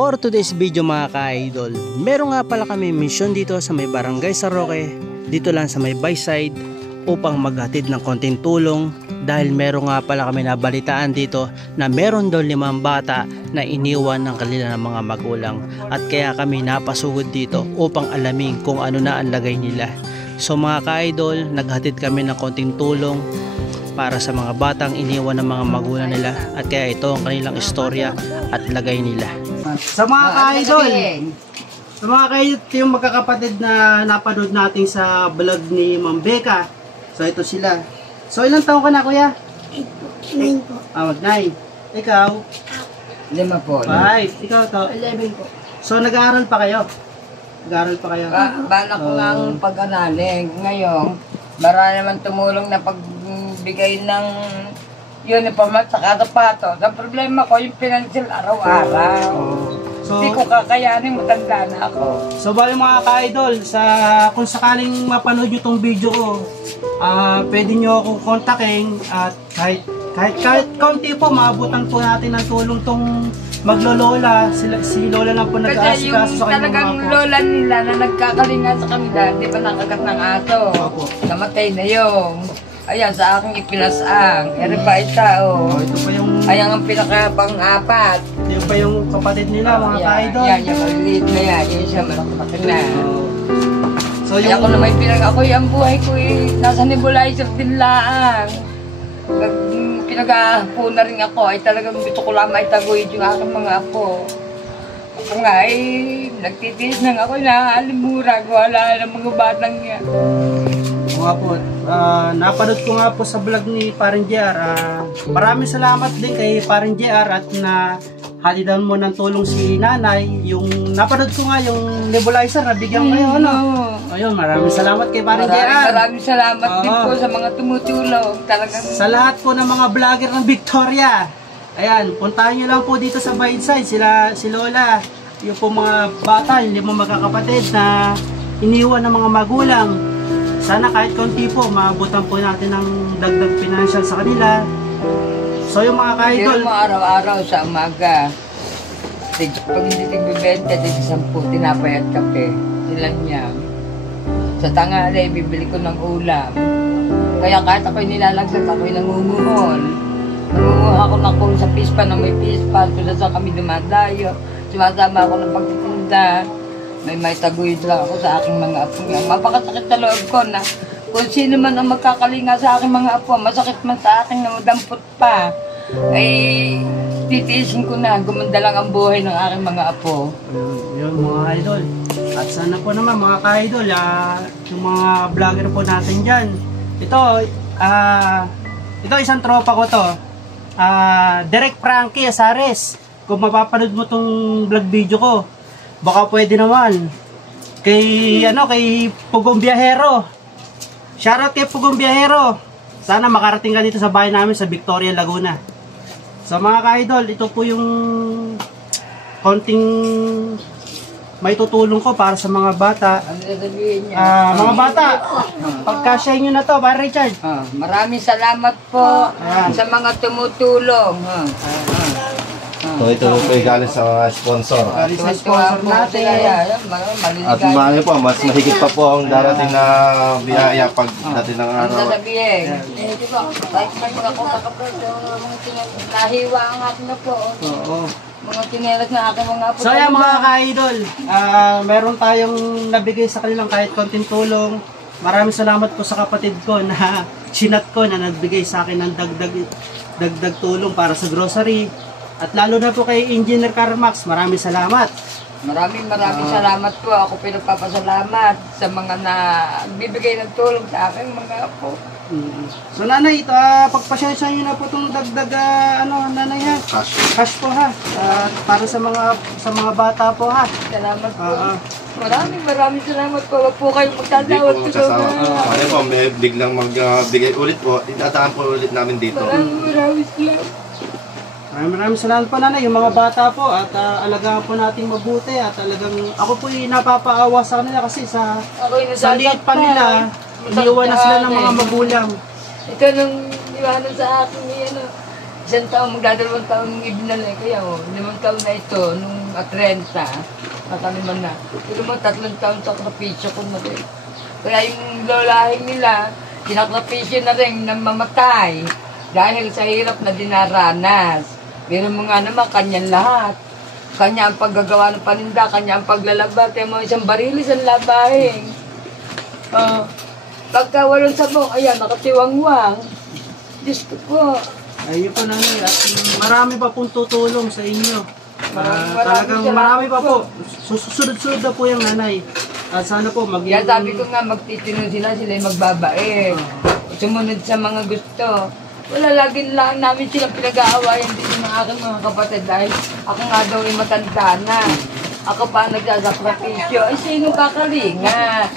For today's video mga ka-idol, meron nga pala kami mission dito sa may barangay San Roque, dito lang sa may Bayside, upang maghatid ng konting tulong dahil meron nga pala kami nabalitaan dito na meron daw 5 bata na iniwan ng kanila ng mga magulang, at kaya kami napasugod dito upang alamin kung ano na ang lagay nila. So mga ka-idol, naghatid kami ng konting tulong para sa mga batang iniwan ng mga magulang nila, at kaya ito ang kanilang istorya at lagay nila. Sa mga ka-idol, ito yung magkakapatid na napanood natin sa vlog ni Ma'am Becca. So ito sila. So ilang taon ka na, kuya? 9 po. Mag-9. Ikaw? 5 po. 5. Ikaw to? 11 po. So nag-aaral pa kayo? Nag-aaral pa kayo? Bala ko lang pag-aralin. Ngayon, marami naman tumulong na pagbigay ng uniform at saka sapatos. Ang problema ko, yung financial araw-araw. So, hindi ko kakayanin, matanda na ako. So bali mga ka-idol, kung sakaling mapanood nyo tong video ko, pwede nyo akong kontakin, at kahit kaunti po, maabutan po natin ng tulong tong maglolola. Si Lola lang po nag-aasikaso sa kanyang mga po. Kasi yung talagang lola nila na nagkakalinga sa kanila, di ba nakagat ng aso? Namatay na yung. Ayan, sa aking ipilasang. Ere pa tao. Ito pa yung... Ayan ang pinaka-pang-apat. Ito pa yung kapatid nila, mga ka-idol. Yan, yung maliliit na yan. Yan siya, malaki na. So, Kaya ako na may ako yung buhay ko nasa nebulizer din lang. Pinag-aapo na rin ako. Ay talagang gusto ko lang maitaguyod yung aking mga apo. Ako nga nagtitiis nang ako na alimurag. Wala ng mga batang yan. Mga po, napanood ko nga po sa vlog ni Paring JR. Maraming salamat din kay Paring JR at na halidan mo ng tulong si nanay. Yung napanood ko nga yung nebulizer na bigyan kayo, ano? Ayun, maraming salamat kay Paring JR. Maraming salamat din po sa mga tumutulong. Talagang... Sa lahat po ng mga vlogger ng Victoria. Ayan, puntahan nyo lang po dito sa Bayside. Si Lola, yung po mga bata, yung 5 magkakapatid na iniwan ng mga magulang. Sana kahit konti po, maabutan po natin ng dagdag financial sa kanila. So yung mga ka-idol, mo araw-araw sa umaga, pag hindi tigbibenta, di 10 tinapay at kape. Ilan niya. Sa tanghali, bibili ko ng ulam. Kaya kahit ako'y nilalagsak, ako'y nangunguhol. Nangunguhol ako ng kung sa pispa na may pispa, kung saan kami dumadayo. Sumasama ako ng pagtitinda. May taguyod lang ako sa aking mga apo. Mapakasakit sa loob ko na kung sino man ang magkakalinga sa aking mga apo, masakit man sa akin na madampot pa, ay titiisin ko na, gumanda lang ang buhay ng aking mga apo. Yun mga idol. At sana po naman mga ka-idol, yung mga vlogger po natin dyan. Ito isang tropa ko to. Direct Frankie Asares. Kung mapapanood mo tong vlog video ko, baka pwede naman. Kay Pugong Biyahero. Shoutout kay Pugong Biyahero. Sana makarating ka dito sa bahay namin sa Victoria, Laguna. So mga ka-idol, ito po yung konting may tutulong ko para sa mga bata. Ano sasabihin niya? Mga bata, pagka-share nyo na to, para Richard. Maraming salamat po sa mga tumutulong. So ito po yung galing sa mga sponsor. Sa sponsor natin. At marami po, mas mahigit pa po ang darating na biyaya pag dating ng Ano araw. sasabihin? Di ba? Kahit may mga kapag nahiwa ang akin na po. Oo. Mga tinelas na akin mga apo. So yan mga ka-idol, meron tayong nabigay sa kanilang kahit konting tulong. Maraming salamat po sa kapatid ko na chinat ko na nagbigay sa akin ng dagdag tulong para sa grocery. At lalo na po kay Engineer Carmax, maraming salamat. Maraming salamat po. Ako pinagpapasalamat sa mga nagbibigay ng tulong sa akin mga apo. So nanay, pagpasensya nyo na po itong dagdag, nanay ha? Cash po ha. Para sa mga bata po ha. Salamat po. Maraming salamat po. Huwag po kayong magtatawad. Ano po, may biglang magbigay ulit po, itataan po ulit namin dito. Maraming salamat. Maraming salamat po nanay, yung mga bata po, at alagaan po nating mabuti, at talagang ako po napapaawa sa kanila kasi sa liit pa nila, iniwan na sila ng mga magulang. Ito nung iwanan sa akin isang taon, magdadalawang taon yung ibinalay. Kaya 5 taon na ito, nung 30, nakaliman na. Pero mo, 3 taon sakripisyo ko na rin. Kaya yung lolahing nila, sinakripisyo na rin na mamatay dahil sa hirap na dinaranas. Pero mo nga naman, kanyang lahat. Kanya ang paggagawa ng paninda, kanya ang paglalaba. Kaya mo isang barilis ang labahin. Pagka walang sabong, ayan, nakatiwangwang. Diyos ko po. Ayun po nanay, at marami pa pong tutulong sa inyo. Talagang salamat marami pa po. Susunod-sunod na po yung nanay. At sana po maging... Kaya sabi ko nga, magtitino sila yung magbabae. Sumunod sa mga gusto. Wala, lagi lang namin silang pinag-aawayan dito ng aking mga kapatid dahil ako nga daw ay matanda na. Ako pa nagsasakripisyo. Ay, sino kakalinga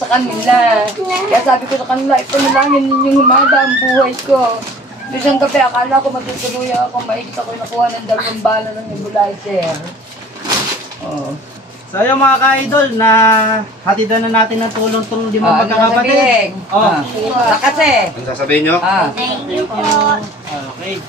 sa kanila? Kaya sabi ko sa kanila, ipanalangin ninyong humaba ang buhay ko. Isang gabi, akala ko matutuluyan ako, maikit ako nakuha ng 2 bala ng nebulizer. Oh. So ayun mga ka-idol, na hatidan na natin ng tulong tong 5 magkakapatid. Oh. Nakase. Ang sasabihin nyo? Ah. Thank you po. Okay.